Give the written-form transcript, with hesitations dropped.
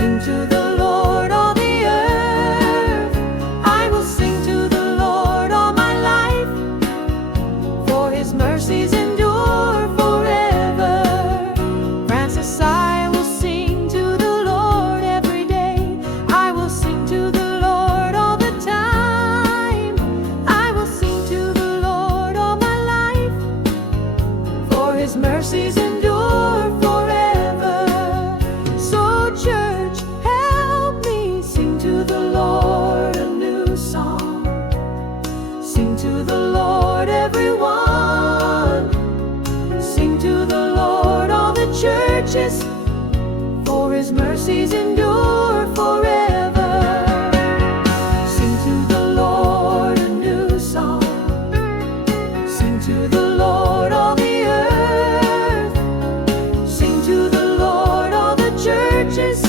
Sing to the Lord, all the earth. I will sing to the Lord all my life, for his mercies endure forever. Francis, I will sing to the Lord every day. I will sing to the Lord all the time. I will sing to the Lord all my life, for his mercies endure forever. So church, help me sing to the Lord a new song. Sing to the Lord, everyone. Sing to the Lord, all the churches, for his mercies endure forever. Sing to the Lord a new song. Sing to the Lord, all the earth. Sing to the Lord, all the churches,